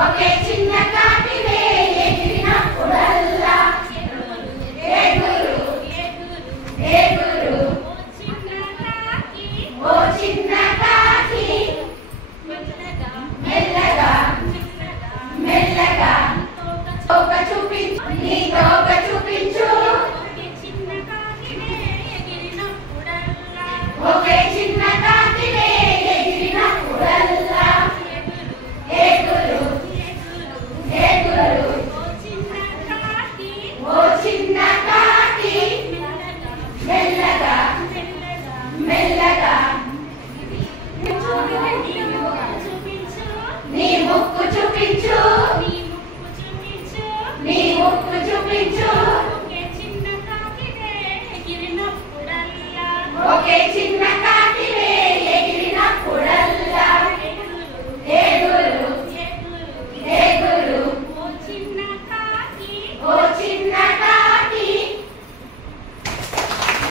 ఒకే చిన్న కాకినే ఎగిరినప్పుడల్లా ఎగురు ఎగురు ఓ చిన్న కాకి మెల్లగా మెల్లగా తోక చూపించు నీ తోక చూపించు ఒకే చిన్న కాకినే ఎగిరినప్పుడల్లా ఎగురు ఎగురు ఓ చిన్న కాకి మెల్లగా మెల్లగా నీ ముక్కు చూపించు నీ ముక్కు చూపించు ఒకే చిన్న